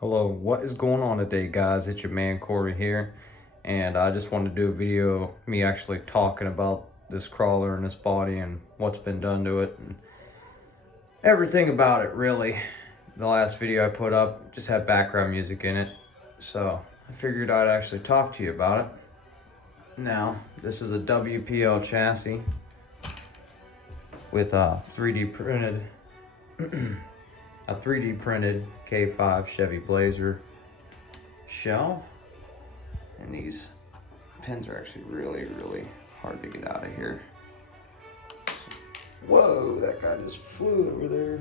Hello, what is going on today, guys? It's your man Corey here, and I just wanted to do a video of me actually talking about this crawler and this body and what's been done to it and everything about it, really. The last video I put up just had background music in it, so I figured I'd actually talk to you about it. Now, this is a WPL chassis with a 3D printed a 3D printed K5 Chevy Blazer shell, and these pins are actually really hard to get out of here. Whoa, that guy just flew over there.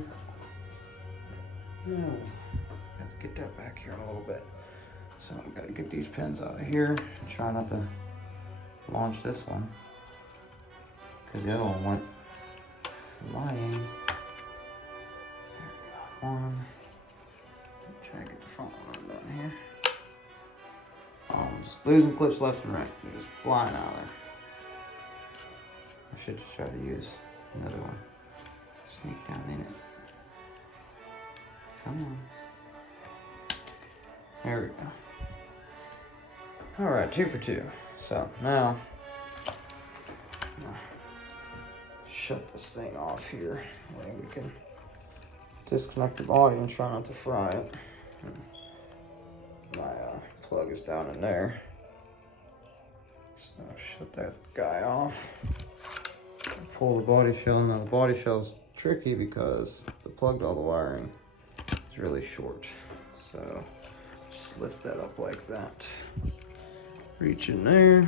No, I have to get that back here in a little bit. So I've got to get these pins out of here. Try not to launch this one, because the other one went flying. One. Try to get the front one undone here. Oh, I'm just losing clips left and right. They're just flying out of there. I should just try to use another one. Sneak down in it. Come on. There we go. Alright, 2 for 2. So now, shut this thing off here. That way we can disconnect the body and try not to fry it. My plug is down in there. So shut that guy off. Pull the body shell. Now the body shell's tricky because the plug to all the wiring is really short. So just lift that up like that. Reach in there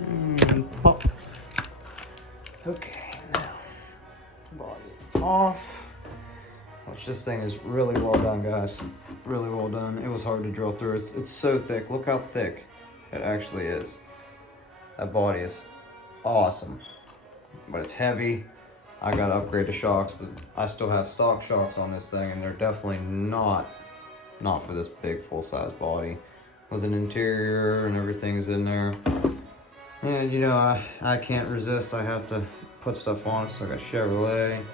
and pop. Okay, now body off. Which this thing is really well done, guys. Really well done. It was hard to drill through. It's so thick. Look how thick it actually is. That body is awesome, but it's heavy. I gotta upgrade the shocks. I still have stock shocks on this thing, and they're definitely not for this big full-size body. With an interior and everything's in there. And you know, I can't resist. I have to put stuff on it. So I got Chevrolet,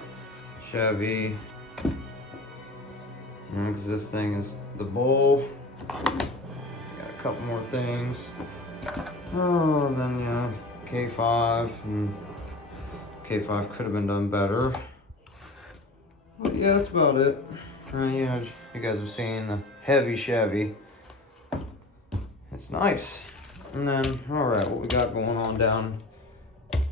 Chevy. Because this thing is the bull. Got a couple more things. Oh, then you know, K5. And K5 could have been done better. But yeah, that's about it. And you know, you guys have seen the heavy Chevy. It's nice. And then, all right, what we got going on down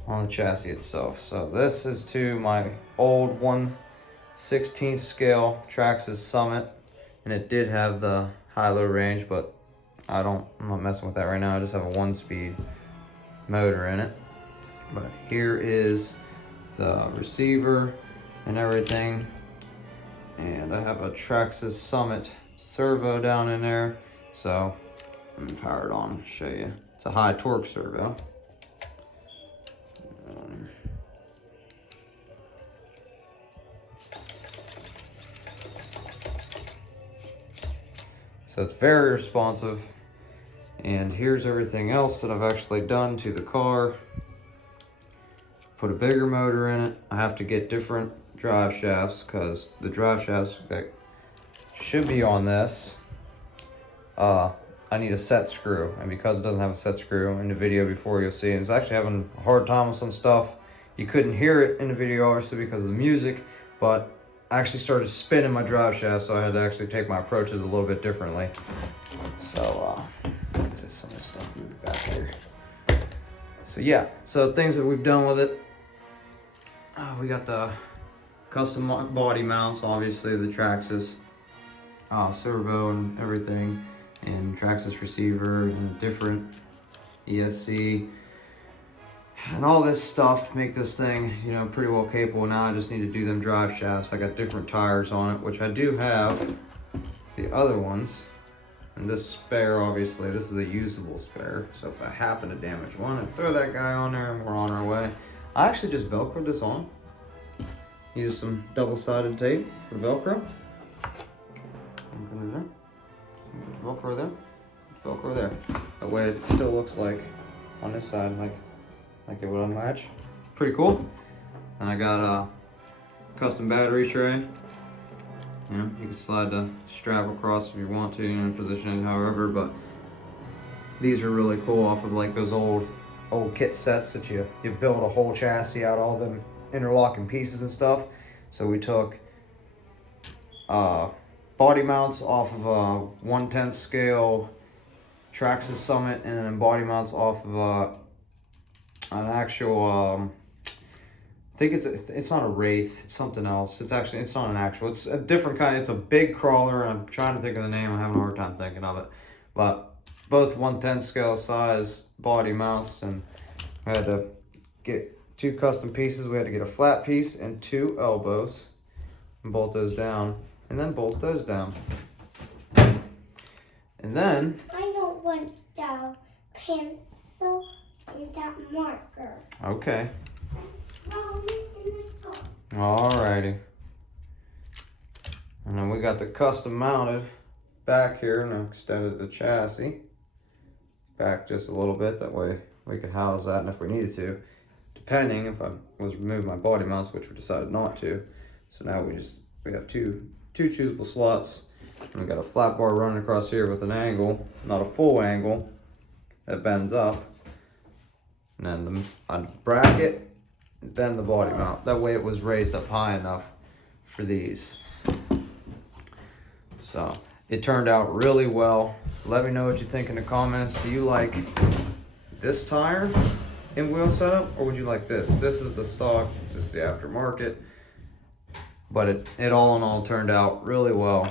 on the chassis itself. So this is to my old 1/16 scale Traxxas Summit, and it did have the high-low range, but I'm not messing with that right now. I just have a 1-speed motor in it. But here is the receiver and everything, and I have a Traxxas Summit servo down in there. So I'm gonna power it on, show you. It's a high torque servo. So it's very responsive. And here's everything else that I've actually done to the car. Put a bigger motor in it. I have to get different drive shafts because the drive shafts that should be on this, I need a set screw. And because it doesn't have a set screw, in the video before you'll see, it's actually having a hard time with some stuff. You couldn't hear it in the video obviously because of the music, but I actually started spinning my drive shaft, so I had to actually take my approaches a little bit differently. So, get some of this stuff moved back here. So yeah, so things that we've done with it. We got the custom body mounts, obviously the Traxxas servo and everything, and Traxxas receiver and a different ESC. And all this stuff make this thing, you know, pretty well capable. Now I just need to do them drive shafts. I got different tires on it, which I do have the other ones. And this spare, obviously, this is a usable spare. So if I happen to damage one, I throw that guy on there and we're on our way. I actually just Velcroed this on. Use some double-sided tape for Velcro. Velcro there. Velcro there. That way it still looks like on this side, like it would unlatch. Pretty cool. And I got a custom battery tray. You know, you can slide the strap across if you want to, you know, position it however, but these are really cool off of like those old kit sets that you build a whole chassis out, all them interlocking pieces and stuff. So we took body mounts off of a 1/10 scale Traxxas Summit, and then body mounts off of an actual I think it's not a Wraith, it's something else. It's not an actual, it's a different kind. It's a big crawler. I'm trying to think of the name, I'm having a hard time thinking of it. But both 1/10 scale size body mounts, and I had to get 2 custom pieces. We had to get a flat piece and 2 elbows and bolt those down, and then bolt those down. And then I don't want the pencil and that marker. Okay. Alrighty. And then we got the custom mounted back here, and I extended the chassis back just a little bit. That way we could house that, and if we needed to, depending if I was removing my body mounts, which we decided not to. So now we have two choosable slots, and we got a flat bar running across here with an angle, not a full angle, that bends up, and then a bracket, then the body mount. That way it was raised up high enough for these. So it turned out really well. Let me know what you think in the comments. Do you like this tire and wheel setup, or would you like this? This is the stock, this is the aftermarket, but it all in all turned out really well.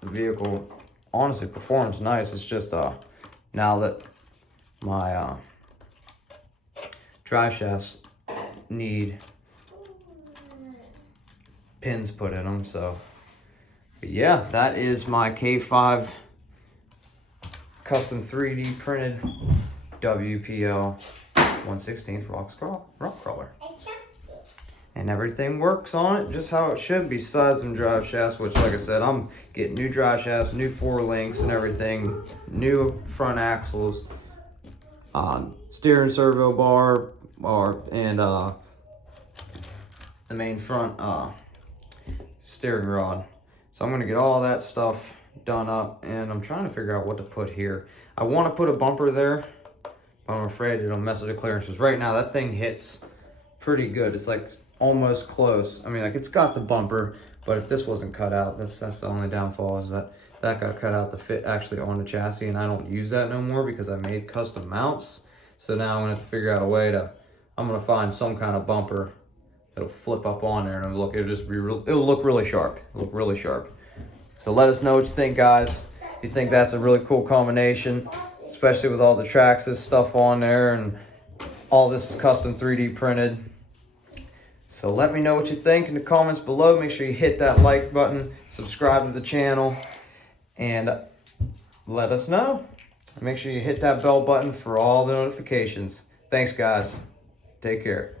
The vehicle honestly performs nice. It's just now that my drive shafts need pins put in them. So but yeah, that is my K5 custom 3D printed WPL 1/16 rock crawler. And everything works on it just how it should be. Besides some drive shafts, which like I said, I'm getting new drive shafts, new 4 links and everything, new front axles, steering servo bar, and the main front steering rod. So I'm gonna get all that stuff done up, and I'm trying to figure out what to put here. I want to put a bumper there, but I'm afraid it'll mess with the clearances. Right now that thing hits pretty good. It's like almost close. I mean, like, it's got the bumper, but if this wasn't cut out, that's the only downfall, is that got cut out to fit actually on the chassis, and I don't use that no more because I made custom mounts. So now I'm gonna have to figure out a way I'm gonna find some kind of bumper that'll flip up on there, and it'll look really sharp. It'll look really sharp. So let us know what you think, guys. If you think that's a really cool combination, especially with all the Traxxas stuff on there, and all this is custom 3D printed. So let me know what you think in the comments below. Make sure you hit that like button, subscribe to the channel, and let us know. And make sure you hit that bell button for all the notifications. Thanks, guys. Take care.